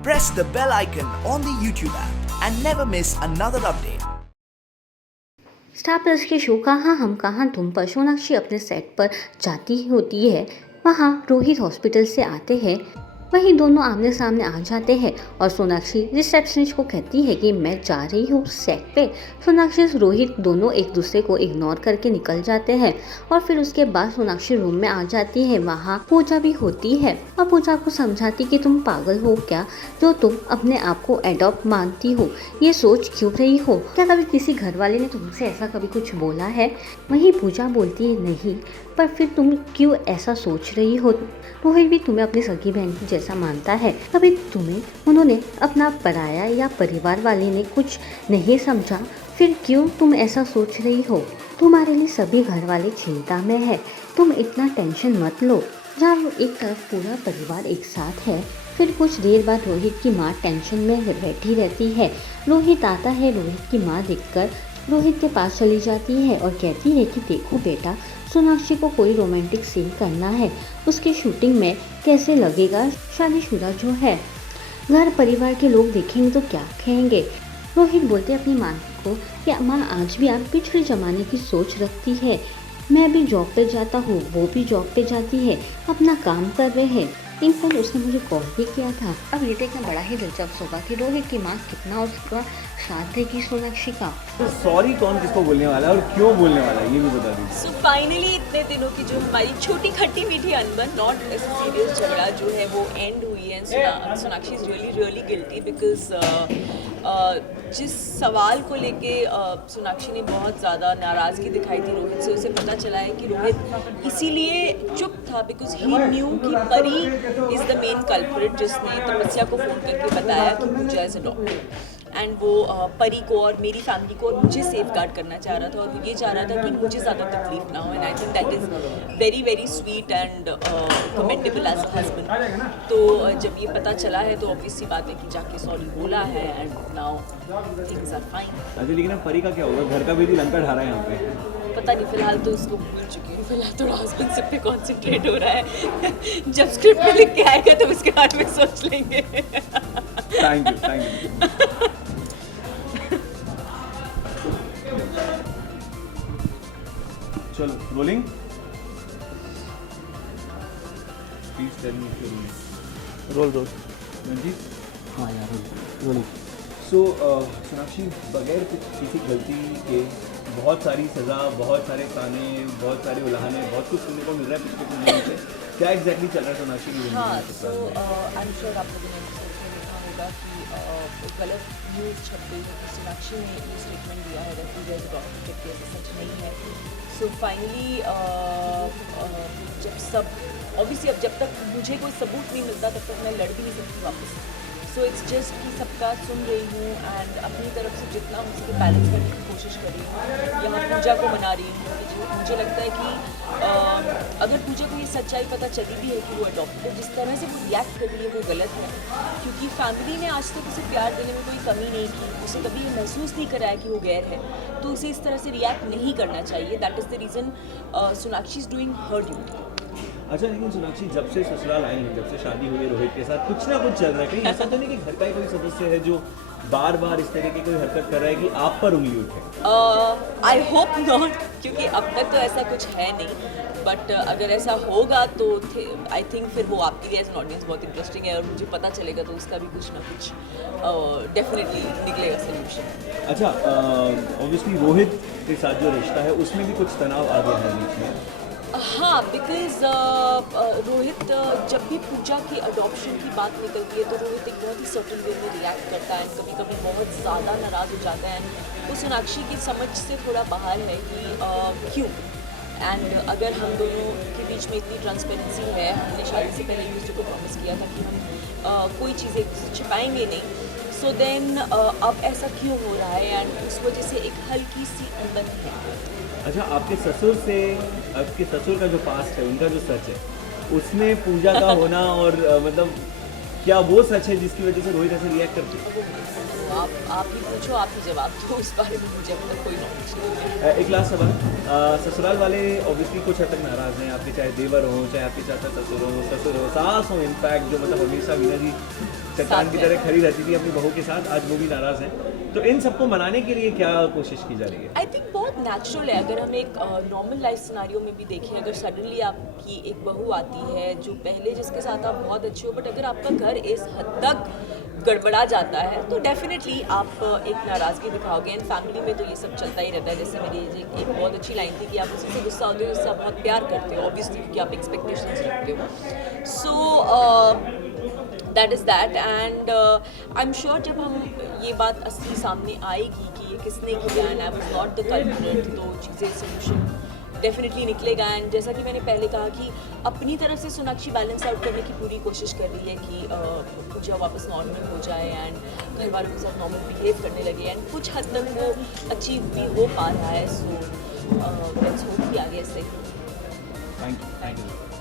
Press the bell icon on the YouTube app and never miss another update. Star plus के show कहाँ हम कहाँ तुम पर सोनाक्षी अपने सेट पर जाती होती है। वहाँ रोहित हॉस्पिटल से आते हैं। वहीं दोनों आमने सामने आ जाते हैं और सोनाक्षी रिसेप्शनिस्ट को कहती है कि मैं जा रही हूँ सेट पे। सोनाक्षी और रोहित दोनों एक दूसरे को इग्नोर करके निकल जाते हैं और फिर उसके बाद सोनाक्षी रूम में आ जाती है। वहाँ पूजा भी होती है और पूजा को समझाती कि तुम पागल हो क्या, जो तुम अपने आप को एडॉप्ट मानती हो, ये सोच क्यों रही हो? क्या कभी किसी घर वाले ने तुमसे ऐसा कभी कुछ बोला है? वहीं पूजा बोलती है नहीं, पर फिर तुम क्यों ऐसा सोच रही हो? रोहित भी तुम्हें अपनी सगी बहन की जैसा मानता है। कभी तुम्हें उन्होंने अपना पराया या परिवार वाले ने कुछ नहीं समझा, फिर क्यों तुम ऐसा सोच रही हो? तुम्हारे लिए सभी घर वाले चिंता में है, तुम इतना टेंशन मत लो। जहाँ एक तरफ पूरा परिवार एक साथ है। फिर कुछ देर बाद रोहित की माँ टेंशन में बैठी रहती है। रोहित आता है। रोहित की माँ देखकर रोहित के पास चली जाती है और कहती है कि देखो बेटा, सोनाक्षी को कोई रोमांटिक सीन करना है, उसके शूटिंग में कैसे लगेगा? शादीशुदा जो है, घर परिवार के लोग देखेंगे तो क्या कहेंगे? रोहित बोलते अपनी माँ को कि माँ आज भी आप पिछले ज़माने की सोच रखती है। मैं भी जॉब पे जाता हूँ, वो भी जॉब पे जाती है, अपना काम कर रहे हैं। इनफैक्ट उसने मुझे कॉल भी किया था। अब ये देखना बड़ा ही दिलचस्प होगा कि रोहित की माँ कितना उसका साथ देगी सोनाक्षी का। तो सॉरी कौन किसको बोलने वाला है और क्यों बोलने वाला है, ये भी बता दीजिए। सो फाइनली इतने दिनों की जो हमारी छोटी खट्टी मीठी अनबन, नॉट सीरियस झगड़ा जो है वो एंड हुई है। Sonakshi is really guilty because जिस सवाल को लेके सोनाक्षी ने बहुत ज़्यादा नाराज़गी दिखाई थी रोहित से, उसे पता चला है कि रोहित इसीलिए चुप था बिकॉज ही न्यू कि परी इज़ द मेन कल्प्रिट, जिसने तपस्या को फ़ोन करके बताया कि पूजा इज़ अ डॉक्टर एंड वो परी को और मेरी फैमिली को और मुझे सेफ गार्ड करना चाह रहा था और वो ये चाह रहा था कि मुझे ज़्यादा तकलीफ ना हो। And I think that is very very sweet and commendable as a husband. तो जब ये पता चला है तो ऑब्वियस सी बात है कि जाके सॉरी बोला है and now things are fine. अच्छा, लेकिन परी का क्या होगा? घर का भी लंका ढा रहा है यहाँ पे। पता नहीं, फिलहाल तो उसको भूल चुकी हूँ। फिलहाल थोड़ा हस्बैंड पे कॉन्सेंट्रेट हो रहा है। जब स्क्रिप्ट में लिख के आएगा तो उसके बारे में सोच लेंगे। Thank you. चलो rolling. Please tell me if you roll. Roll Ranjit. हाँ यार रोलिंग। सो सोनाक्षी, बगैर किसी गलती के बहुत सारी सज़ा, बहुत सारे ताने, बहुत सारे उल्हाने, बहुत कुछ सुनने को मिल रहा है पिछले कुछ दिनों से। क्या एग्जैक्टली चल रहा है सोनाक्षी की? हाँ, सो आई एम श्योर आप लोगों ने देखा होगा कि गलत न्यूज़ छप गई है कि सोनाक्षी ने ये स्टेटमेंट दिया है कि पूजा इज डॉक्टर, जबकि ऐसा सच नहीं है। सो फाइनली जब सब ऑब्वियसली अब जब तक मुझे कोई सबूत नहीं मिलता तब तक मैं लड़ भी नहीं सकती वापस। सो इट्स जस्ट कि सबका सुन रही हूँ एंड अपनी तरफ से जितना हो सके बैलेंस करने की कोशिश कर रही हूँ। यहाँ पूजा को मना रही हूँ कि मुझे लगता है कि अगर पूजा को ये सच्चाई पता चली भी है कि वो अडॉप्टेड है, जिस तरह से वो रिएक्ट कर रही है वो गलत है। क्योंकि फैमिली ने आज तक उसे प्यार देने में कोई कमी नहीं की, उसे कभी ये महसूस नहीं कराया कि वो गैर है, तो उसे इस तरह से रिएक्ट नहीं करना चाहिए। That is the reason Sonakshi is doing her duty. अच्छा, लेकिन सोनाक्षी जब से ससुराल आई हैं, जब से शादी हुई है रोहित के साथ, कुछ ना कुछ चल रहा है। कहीं ऐसा तो नहीं कि घर का ही कोई सदस्य है जो बार बार इस तरह की कोई हरकत कर रहा है कि आप पर उंगली उठे? आई होप नॉट, क्योंकि अब तक तो ऐसा कुछ है नहीं। बट अगर ऐसा होगा तो आई थिंक फिर वो आपके लिए एज एन ऑडियंस बहुत इंटरेस्टिंग है और मुझे पता चलेगा तो उसका भी कुछ ना कुछ डेफिनेटली निकलेगा सोल्यूशन। अच्छा, ऑब्वियसली रोहित के साथ जो रिश्ता है उसमें भी कुछ तनाव आ गया है बीच में। हाँ, बिकॉज रोहित जब भी पूजा की अडॉप्शन की बात निकलती है तो रोहित एक बहुत ही सर्टन वे में रिएक्ट करता है, कभी कभी बहुत ज़्यादा नाराज़ हो जाता है। वो सोनाक्षी की समझ से थोड़ा बाहर है कि क्यों। एंड अगर हम दोनों के बीच में इतनी ट्रांसपेरेंसी है, हमने शादी से पहले यूज़र को प्रॉमिस किया था कि हम कोई चीज़ें छिपाएंगे नहीं, सो देन अब ऐसा क्यों हो रहा है? एंड उस वजह से एक हल्की सी अनबन है। अच्छा, आपके ससुर का जो पास्ट है, उनका जो सच है, उसमें पूजा का होना और मतलब क्या वो सच है जिसकी वजह से रोहित ऐसे रिएक्ट करते हैं? आप ही पूछो, आप ही जवाब दो, उस बारे में मुझे अब तक कोई नॉलेज नहीं है। एक लास्ट सवाल। ससुराल वाले ऑब्वियसली कुछ हद तक नाराज़ हैं आपके, चाहे देवर हो, चाहे आपके चाचा ससुर हो, सास हो, इनफैक्ट जो मतलब हमेशा वीना जी चट्टान की साथ तरह खड़ी रहती थी अपनी बहू के साथ, आज वो भी नाराज़ हैं। तो इन सबको मनाने के लिए क्या कोशिश की जा रही है? आई थिंक बहुत नेचुरल है। अगर हम एक नॉर्मल लाइफ सिनारियो में भी देखें, अगर सडनली आपकी एक बहू आती है जो पहले जिसके साथ आप बहुत अच्छे हो, बट अगर आपका घर इस हद तक गड़बड़ा जाता है तो डेफिनेटली आप एक नाराज़गी दिखाओगे। एंड फैमिली में तो ये सब चलता ही रहता है। जैसे मेरी एक बहुत अच्छी लाइन थी कि आप उसी से गुस्सा होते हो जिससे आप बहुत प्यार करते हो, ऑब्वियसली, क्योंकि आप एक्सपेक्टेशंस रखते हो। So that is that. And I am sure जब हम ये बात असली सामने आएगी कि ये किसने किया and I was not the culprit, तो चीज़ें सोल्यूशन डेफिनेटली निकलेगा। एंड जैसा कि मैंने पहले कहा कि अपनी तरफ से सोनाक्षी बैलेंस आउट करने की पूरी कोशिश कर रही है कि पूजा वापस नॉर्मल हो जाए एंड घर वालों के साथ नॉर्मल बिहेव करने लगे, एंड कुछ हद तक वो अचीव भी हो पा रहा है। सो लेट्स होप कि आगे ऐसे थैंक यू।